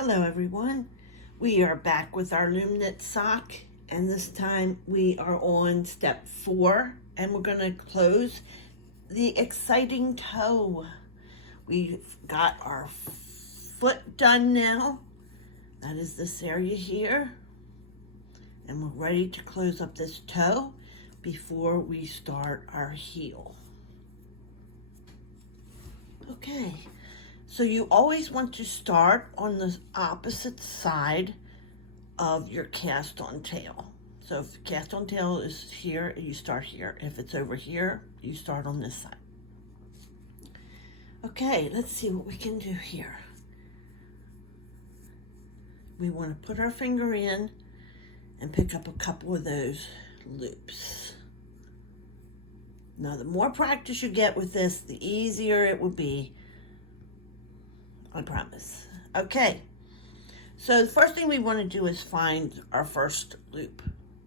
Hello everyone, we are back with our loom knit sock, and this time we are on step 4 and we're going to close the exciting toe. We've got our foot done now, that is this area here, and we're ready to close up this toe before we start our heel. Okay. So you always want to start on the opposite side of your cast on tail. So if cast on tail is here, you start here. If it's over here, you start on this side. Okay, let's see what we can do here. We want to put our finger in and pick up a couple of those loops. Now the more practice you get with this, the easier it will be. I promise. Okay, so the first thing we want to do is find our first loop.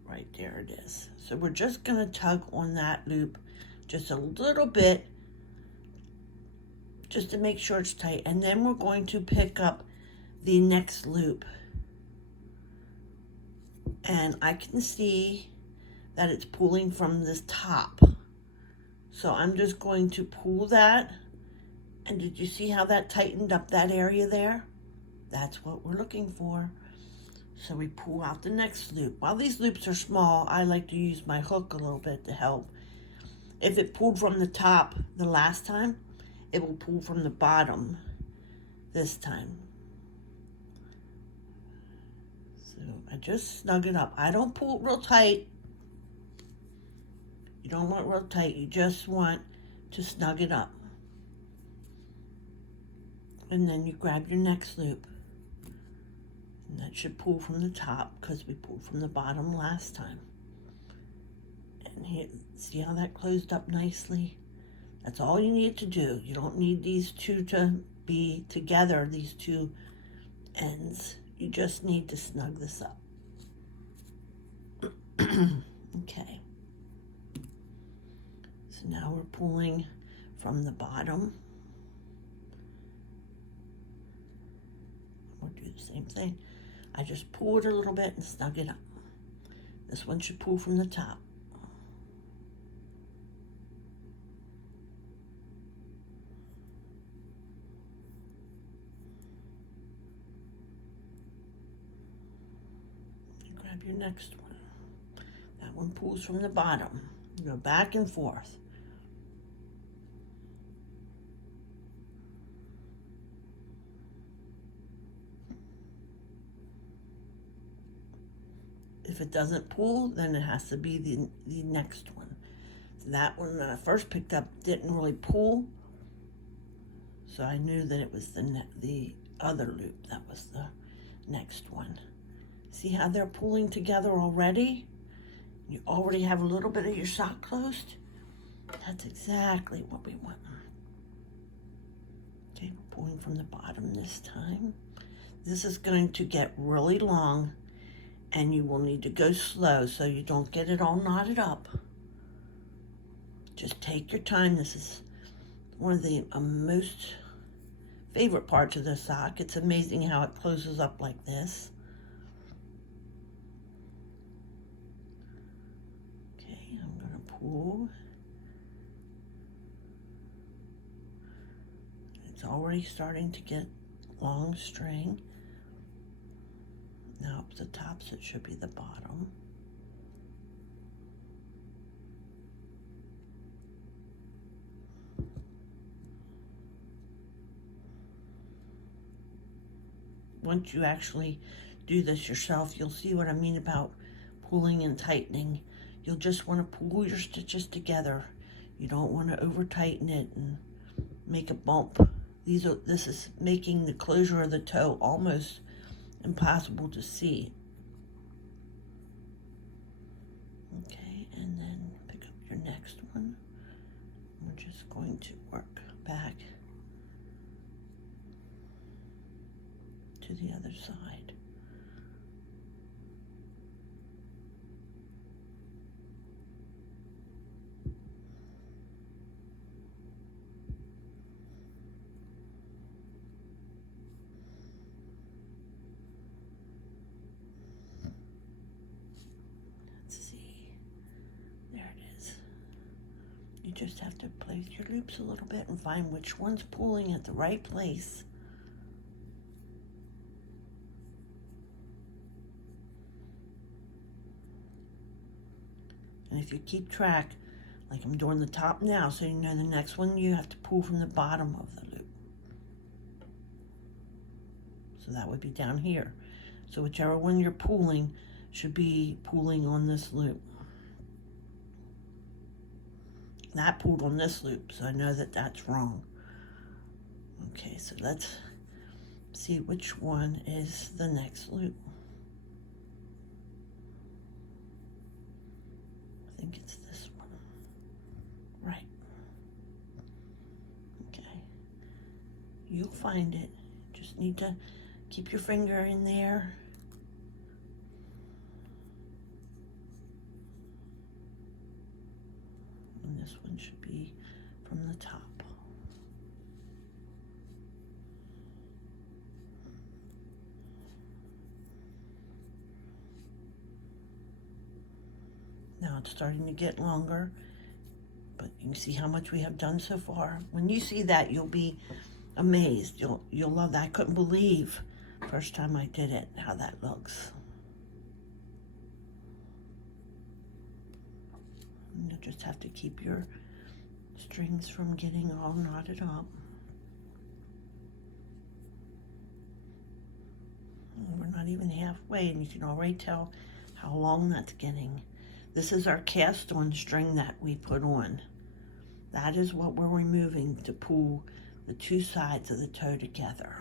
Right there it is. So we're just going to tug on that loop just a little bit, just to make sure it's tight. And then we're going to pick up the next loop. And I can see that it's pulling from this top. So I'm just going to pull that. And did you see how that tightened up that area there? That's what we're looking for. So we pull out the next loop. While these loops are small, I like to use my hook a little bit to help. If it pulled from the top the last time, it will pull from the bottom this time. So I just snug it up. I don't pull it real tight. You don't want it real tight. You just want to snug it up. And then you grab your next loop. And that should pull from the top because we pulled from the bottom last time. And here, see how that closed up nicely? That's all you need to do. You don't need these two to be together, these two ends. You just need to snug this up. Okay. So now we're pulling from the bottom. We'll do the same thing. I just pull it a little bit and snug it up. This one should pull from the top. You grab your next one. That one pulls from the bottom. You go back and forth. If it doesn't pull, then it has to be the next one. So that one that I first picked up didn't really pull, so I knew that it was the other loop. That was the next one. See how they're pulling together already? You already have a little bit of your sock closed. That's exactly what we want. Okay, we're pulling from the bottom this time. This is going to get really long, and you will need to go slow so you don't get it all knotted up. Just take your time. This is one of the most favorite parts of the sock. It's amazing how it closes up like this. Okay, I'm going to pull. It's already starting to get long string. Now up the top, so it should be the bottom. Once you actually do this yourself, you'll see what I mean about pulling and tightening. You'll just want to pull your stitches together. You don't want to over tighten it and make a bump. This is making the closure of the toe almost impossible to see. Okay, and then pick up your next one. We're just going to work back to the other side. just have to place your loops a little bit and find which one's pulling at the right place. And if you keep track, like I'm doing the top now, so you know the next one you have to pull from the bottom of the loop. So that would be down here. So whichever one you're pulling should be pulling on this loop. That pulled on this loop, so I know that that's wrong. Okay, so let's see which one is the next loop. I think it's this one. Right. Okay. You'll find it. Just need to keep your finger in there. And this one should be from the top. Now it's starting to get longer, but you can see how much we have done so far. When you see that, you'll be amazed. You'll love that. I couldn't believe first time I did it, how that looks. And you'll just have to keep your strings from getting all knotted up. And we're not even halfway, and you can already tell how long that's getting. This is our cast on string that we put on. That is what we're removing to pull the two sides of the toe together.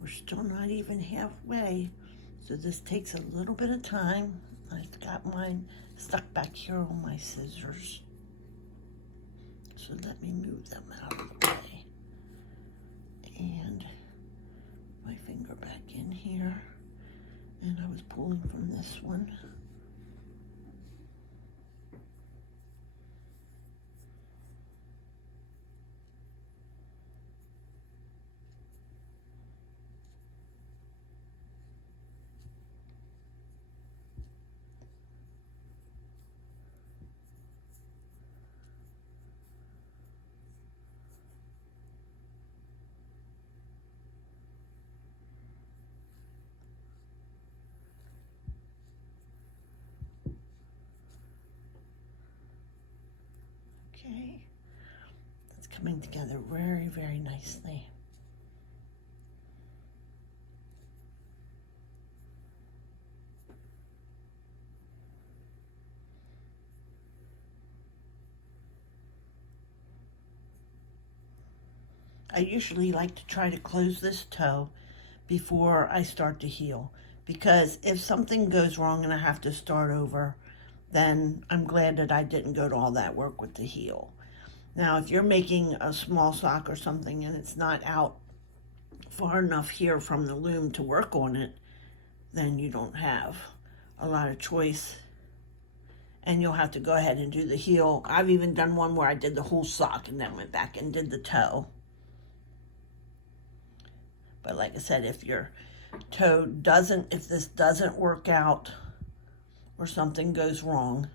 We're still not even halfway, so this takes a little bit of time. I've got mine stuck back here on my scissors, so let me move them out of the way, and my finger back in here, and I was pulling from this one. Okay, that's coming together very, very nicely. I usually like to try to close this toe before I start to heel, because if something goes wrong and I have to start over, then I'm glad that I didn't go to all that work with the heel. Now, if you're making a small sock or something and it's not out far enough here from the loom to work on it, then you don't have a lot of choice, and you'll have to go ahead and do the heel. I've even done one where I did the whole sock and then went back and did the toe. But like I said, if your toe if this doesn't work out or something goes wrong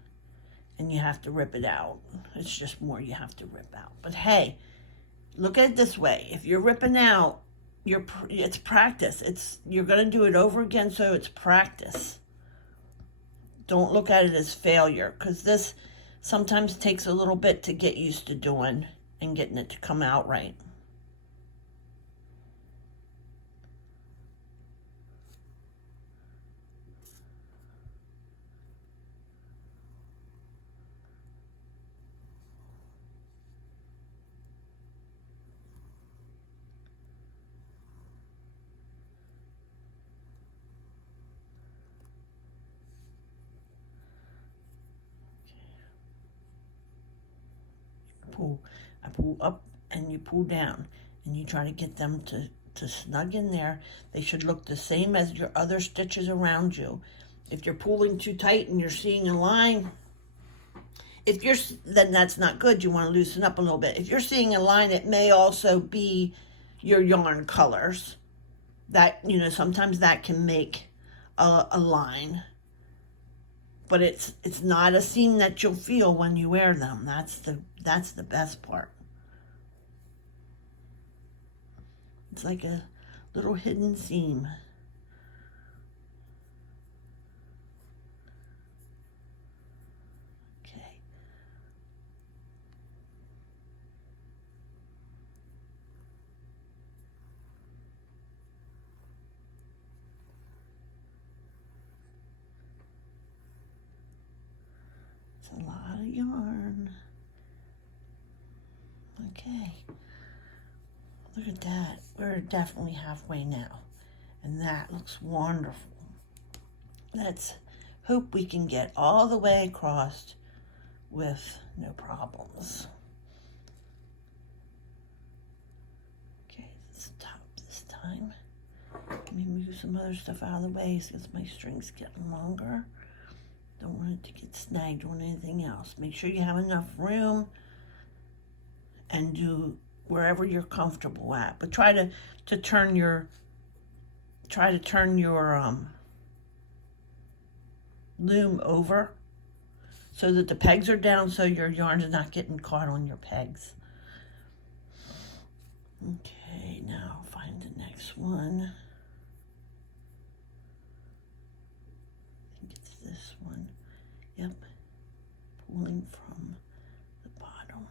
and you have to rip it out, it's just more you have to rip out. But hey, look at it this way. If you're ripping out, it's practice. You're going to do it over again, so it's practice. Don't look at it as failure, because this sometimes takes a little bit to get used to doing and getting it to come out right. pull. I pull up and you pull down, and you try to get them to snug in there. They should look the same as your other stitches around you. If you're pulling too tight and you're seeing a line, then that's not good. You want to loosen up a little bit. If you're seeing a line, it may also be your yarn colors. That, sometimes that can make a line. But it's not a seam that you'll feel when you wear them. That's the best part. It's like a little hidden seam. Okay. It's a lot of yarn. Okay. Look at that. We're definitely halfway now. And that looks wonderful. Let's hope we can get all the way across with no problems. Okay, let's top this time. Let me move some other stuff out of the way because my string's getting longer. Don't want it to get snagged on anything else. Make sure you have enough room and do wherever you're comfortable at. But try to turn your loom over so that the pegs are down, so your yarn is not getting caught on your pegs. Okay, now find the next one. I think it's this one. Yep, pulling from the bottom.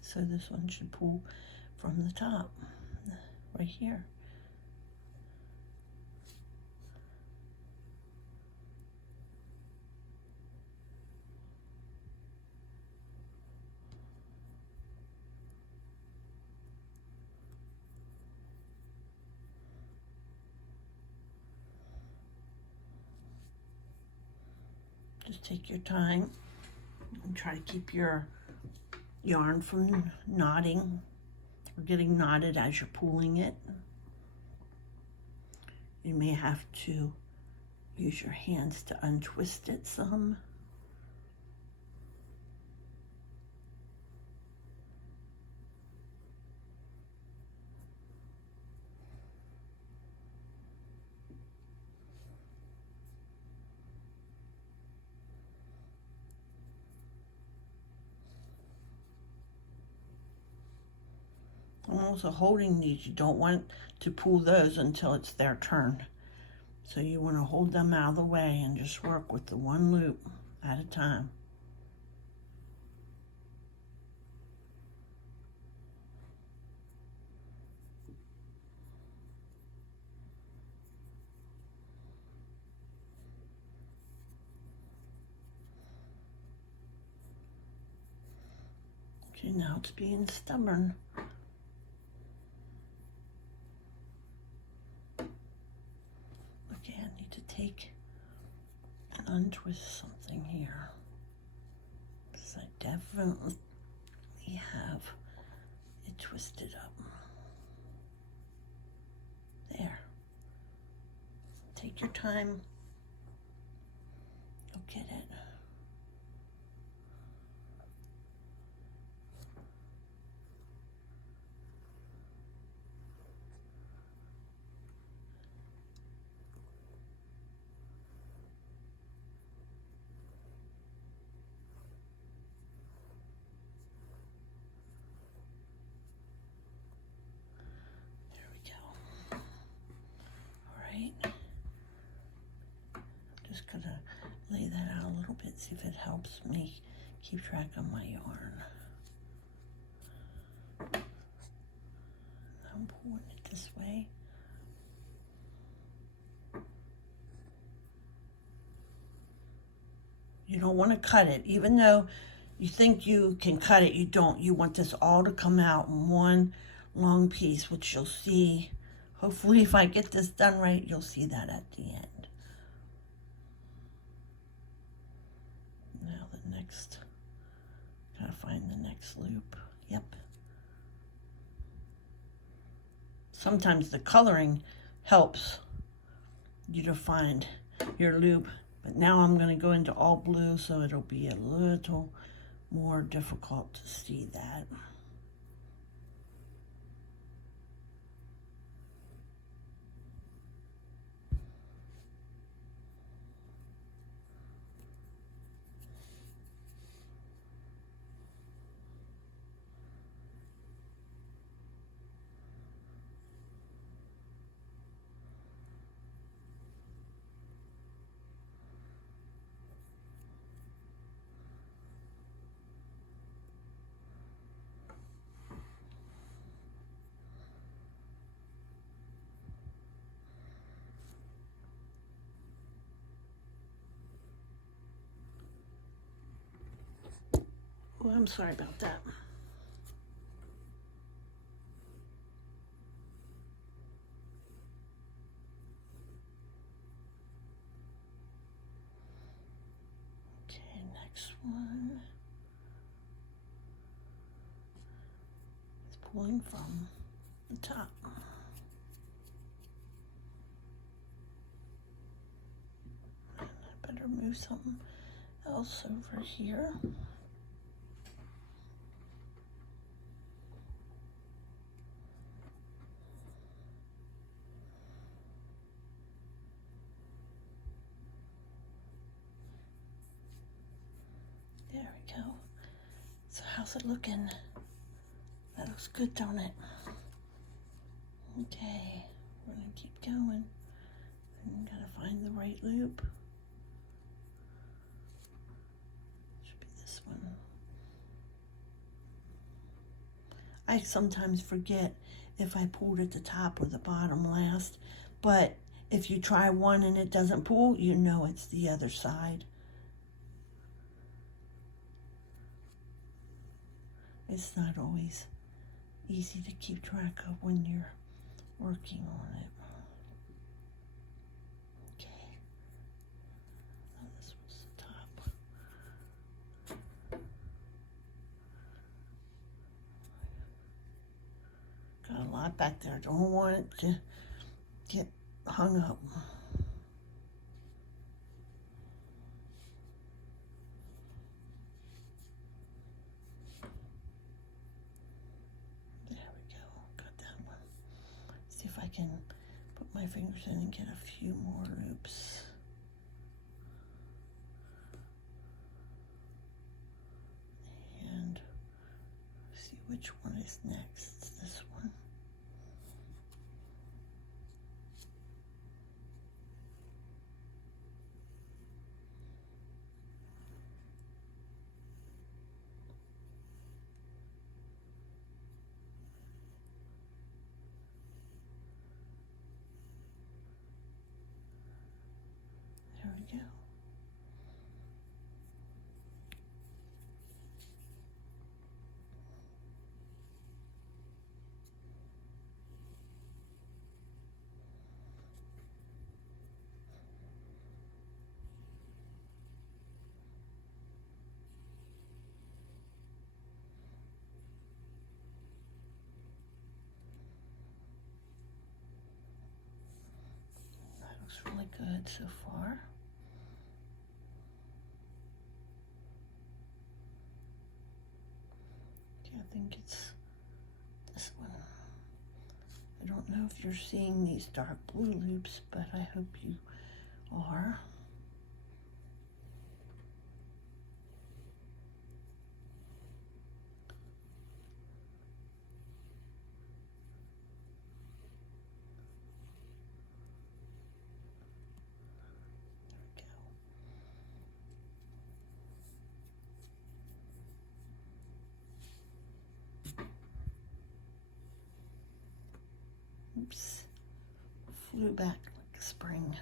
So this one should pull from the top, right here. Just take your time and try to keep your yarn from knotting or getting knotted as you're pulling it. You may have to use your hands to untwist it some. I'm also holding these. You don't want to pull those until it's their turn. So you want to hold them out of the way and just work with the one loop at a time. Okay, now it's being stubborn. Take and untwist something here, because I definitely have it twisted up. There. Take your time. Go get it. Just gonna lay that out a little bit, see if it helps me keep track of my yarn. I'm pulling it this way. You don't want to cut it, even though you think you can cut it, you don't. You want this all to come out in one long piece, which you'll see Hopefully if I get this done right, you'll see that at the end. Now the next, gotta find the next loop. Yep. Sometimes the coloring helps you to find your loop, but now I'm going to go into all blue, so it'll be a little more difficult to see that. Oh, I'm sorry about that. Okay, next one. It's pulling from the top. And I better move something else over here. There we go. So how's it looking? That looks good, don't it? Okay, we're gonna keep going. I'm gonna find the right loop. Should be this one. I sometimes forget if I pulled at the top or the bottom last, but if you try one and it doesn't pull, you know it's the other side. It's not always easy to keep track of when you're working on it. Okay. Now this was the top. Got a lot back there. Don't want it to get hung up. If I can put my fingers in and get a few more loops. And see which one is next. It's this one. There we go. That looks really good so far. Okay, I think it's this one. I don't know if you're seeing these dark blue loops, but I hope you are. Oops, flew back like a spring.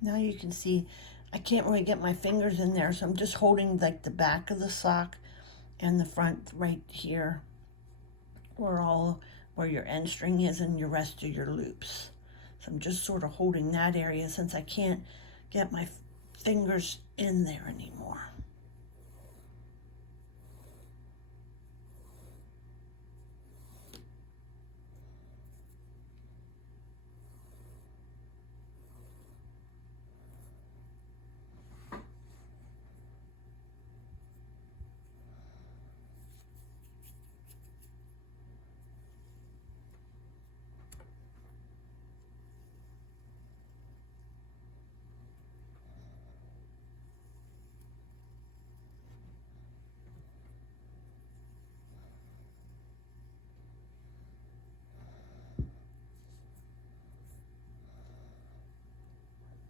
Now you can see I can't really get my fingers in there, so I'm just holding like the back of the sock and the front right here where your end string is and your rest of your loops. So I'm just sort of holding that area since I can't get my fingers in there anymore.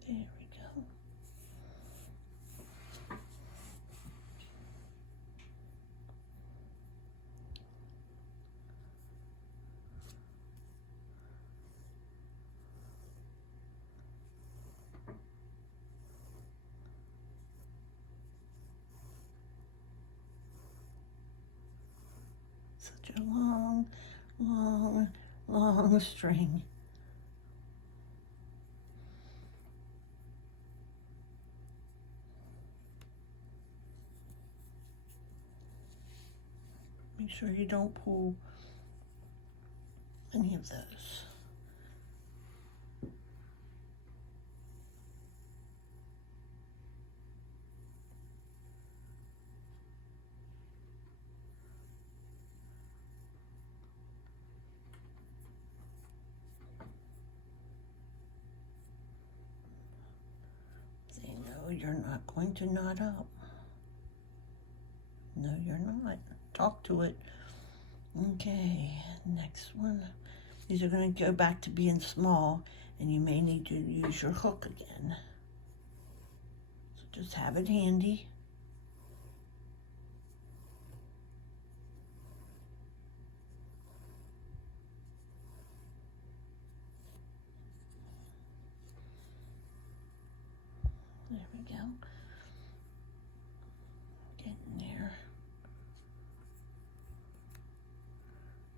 There we go. Such a long, long, long string. Make sure you don't pull any of those. Say, no, you're not going to knot up. No, you're not. Talk to it. Okay, next one. These are going to go back to being small, and you may need to use your hook again. So just have it handy. There we go. Getting there.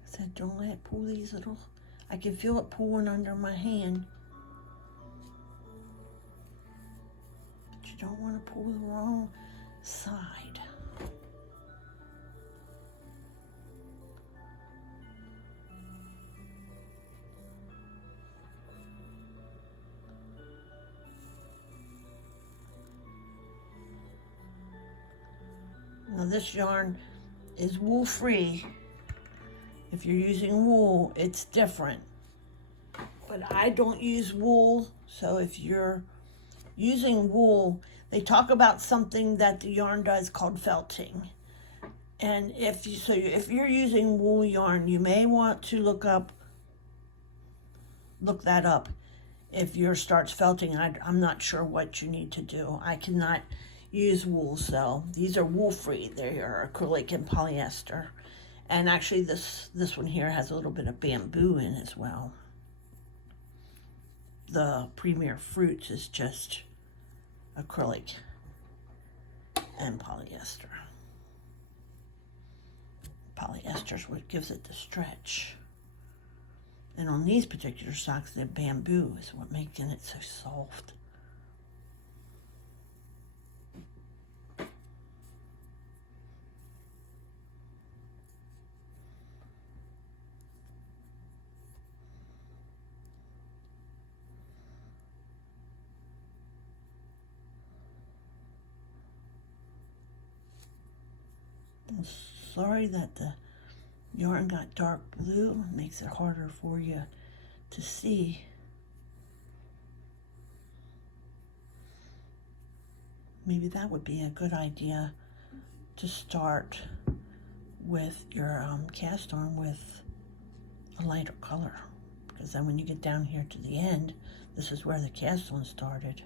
I said, don't let it pull these little, I can feel it pulling under my hand. But you don't want to pull the wrong side. Now this yarn is wool free. If you're using wool, it's different. But I don't use wool, so if you're using wool, they talk about something that the yarn does called felting. And if you're using wool yarn, you may want to look that up. If yours starts felting, I'm not sure what you need to do. I cannot use wool, so these are wool free. They are acrylic and polyester. And actually this one here has a little bit of bamboo in as well. The Premier Fruits is just acrylic and polyester. Polyester is what gives it the stretch. And on these particular socks, the bamboo is what making it so soft. I'm sorry that the yarn got dark blue. It makes it harder for you to see. Maybe that would be a good idea to start with your cast on with a lighter color, because then when you get down here to the end, this is where the cast on started.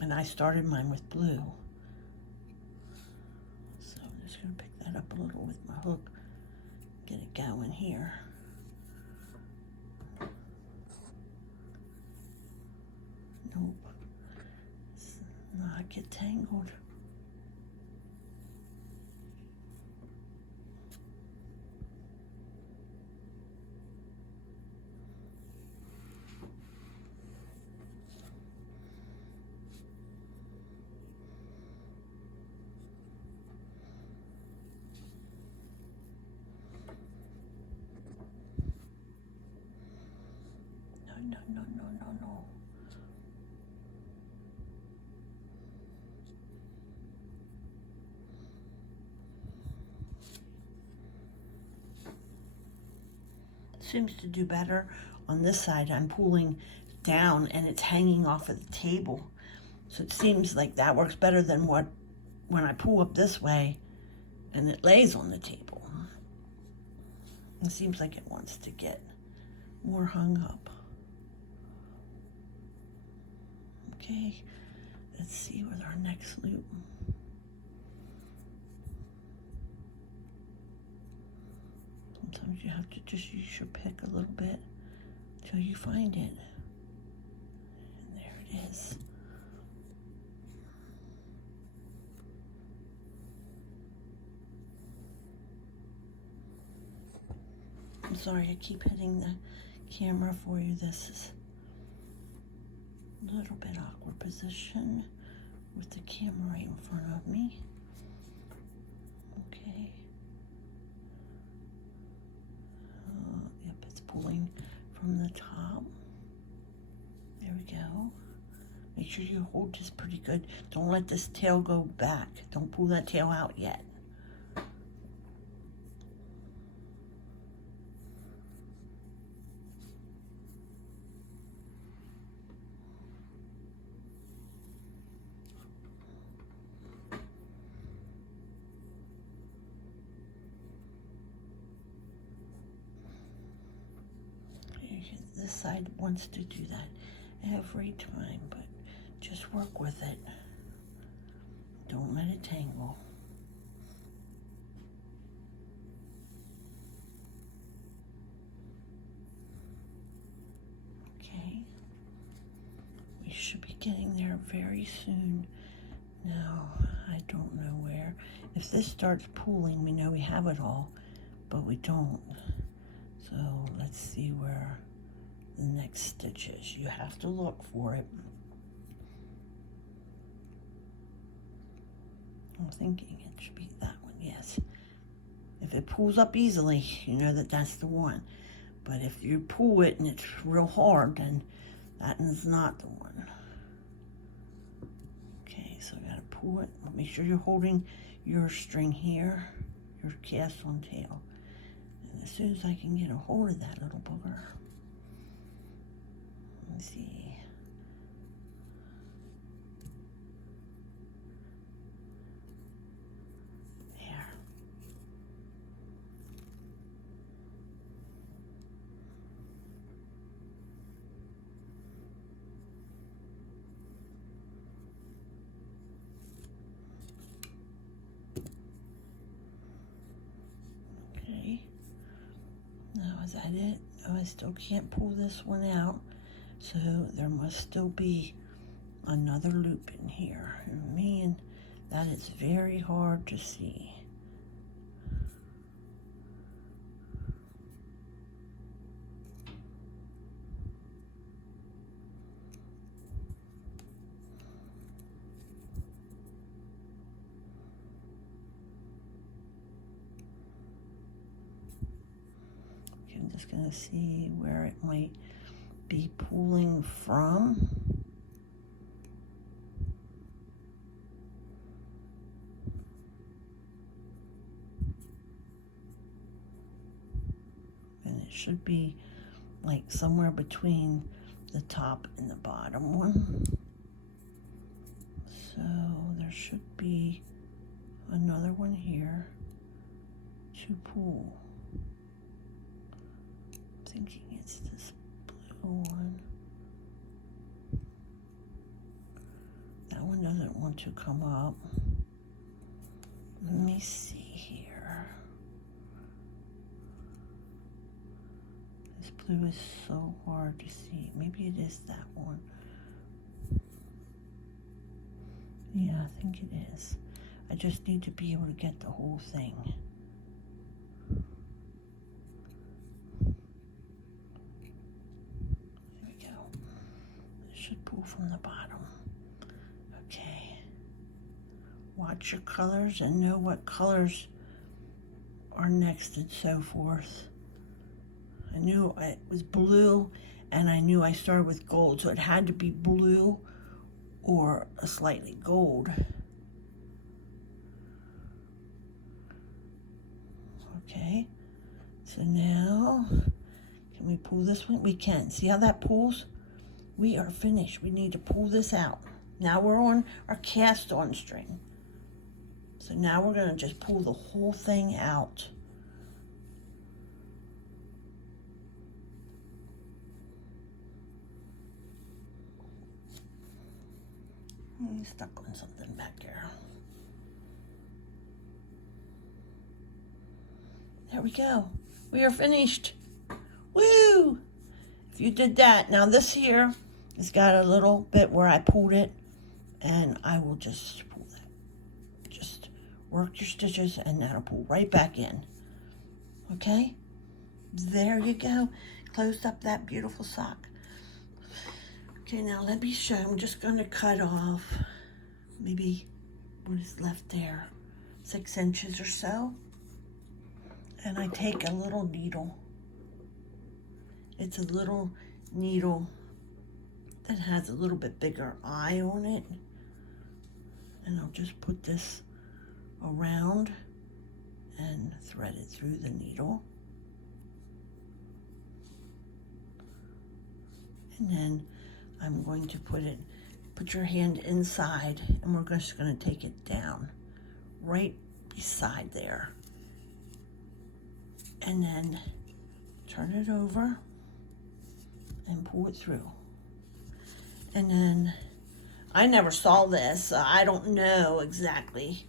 And I started mine with blue. So I'm just going to pick that up a little with my hook, get it going here. hope it's not get tangled. No, no, no, no, no. Seems to do better on this side. I'm pulling down and it's hanging off of the table. So it seems like that works better than what when I pull up this way and it lays on the table. It seems like it wants to get more hung up. Okay, let's see with our next loop. Sometimes you have to just use your pick a little bit till you find it. And there it is. I'm sorry, I keep hitting the camera for you. This is a little bit awkward position with the camera right in front of me. Okay. Yep, it's pulling from the top. There we go. Make sure you hold this pretty good. Don't let this tail go back. Don't pull that tail out yet. This side wants to do that every time, but just work with it. Don't let it tangle. Okay. We should be getting there very soon. Now, I don't know where. If this starts pulling, we know we have it all, but we don't. So let's see where the next stitch is. You have to look for it. I'm thinking it should be that one, yes. If it pulls up easily, you know that that's the one. But if you pull it and it's real hard, then that is not the one. Okay, so I gotta pull it. Make sure you're holding your string here, your cast on tail. And as soon as I can get a hold of that little booger, let's see. There. Okay. Now is that it? Oh, I still can't pull this one out. So there must still be another loop in here. And man, that is very hard to see. Okay, I'm just gonna see where it might be pulling from. And it should be like somewhere between the top and the bottom one. So there should be another one here to pull. I'm thinking it's this blue one. That one doesn't want to come up. Let me see here. This blue is so hard to see. Maybe it is that one. Yeah, I think it is. I just need to be able to get the whole thing. There we go. It should pull from the bottom. Okay. Watch your colors and know what colors are next and so forth. I knew it was blue, and I knew I started with gold, so it had to be blue or a slightly gold. Okay, so now, can we pull this one? We can. See how that pulls? We are finished. We need to pull this out. Now we're on our cast on string. So now we're gonna just pull the whole thing out. I'm stuck on something back there. There we go. We are finished. Woo! If you did that, now this here has got a little bit where I pulled it, and I will just pull that. Just work your stitches, and that'll pull right back in. Okay? There you go. Close up that beautiful sock. Okay, now let me show. I'm just going to cut off maybe what is left there, 6 inches or so. And I take a little needle. It's a little needle that has a little bit bigger eye on it. And I'll just put this around and thread it through the needle. And then I'm going to put your hand inside, and we're just going to take it down right beside there. And then turn it over and pull it through. And then I never saw this, so I don't know exactly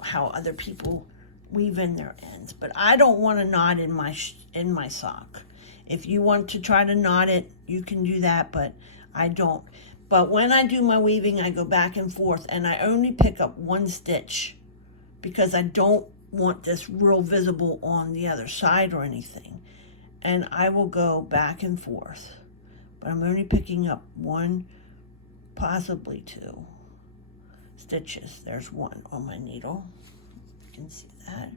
how other people weave in their ends, but I don't want to knot in my sock. If you want to try to knot it, you can do that, but I don't. But when I do my weaving, I go back and forth, and I only pick up 1 stitch because I don't want this real visible on the other side or anything. And I will go back and forth, but I'm only picking up 1, possibly 2 stitches. There's 1 on my needle. You can see that.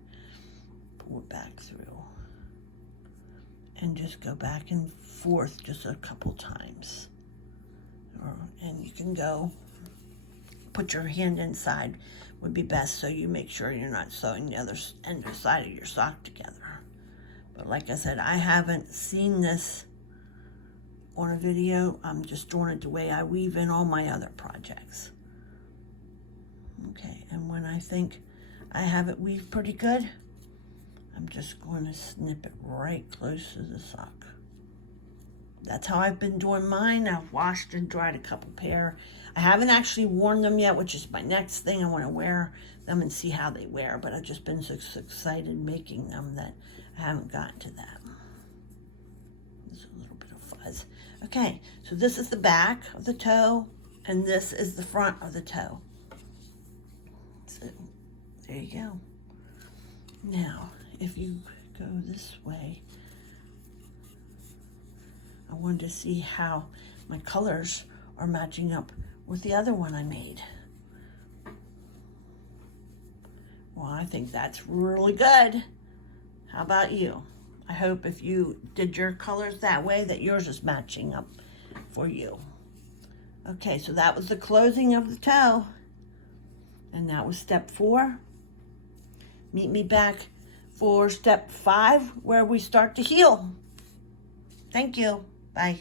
Pull it back through. And just go back and forth just a couple times. And you can go, put your hand inside would be best, so you make sure you're not sewing the other end of side of your sock together. But like I said, I haven't seen this on a video. I'm just doing it the way I weave in all my other projects. Okay, and when I think I have it weaved pretty good, I'm just going to snip it right close to the sock. That's how I've been doing mine. I've washed and dried a couple pair. I haven't actually worn them yet, which is my next thing. I want to wear them and see how they wear, but I've just been so excited making them that I haven't gotten to that. There's a little bit of fuzz. Okay, so this is the back of the toe, and this is the front of the toe. So there you go. Now, if you go this way, I wanted to see how my colors are matching up with the other one I made. Well, I think that's really good. How about you? I hope if you did your colors that way, that yours is matching up for you. Okay, so that was the closing of the toe. And that was step 4. Meet me back for step 5, where we start to heel. Thank you. Bye.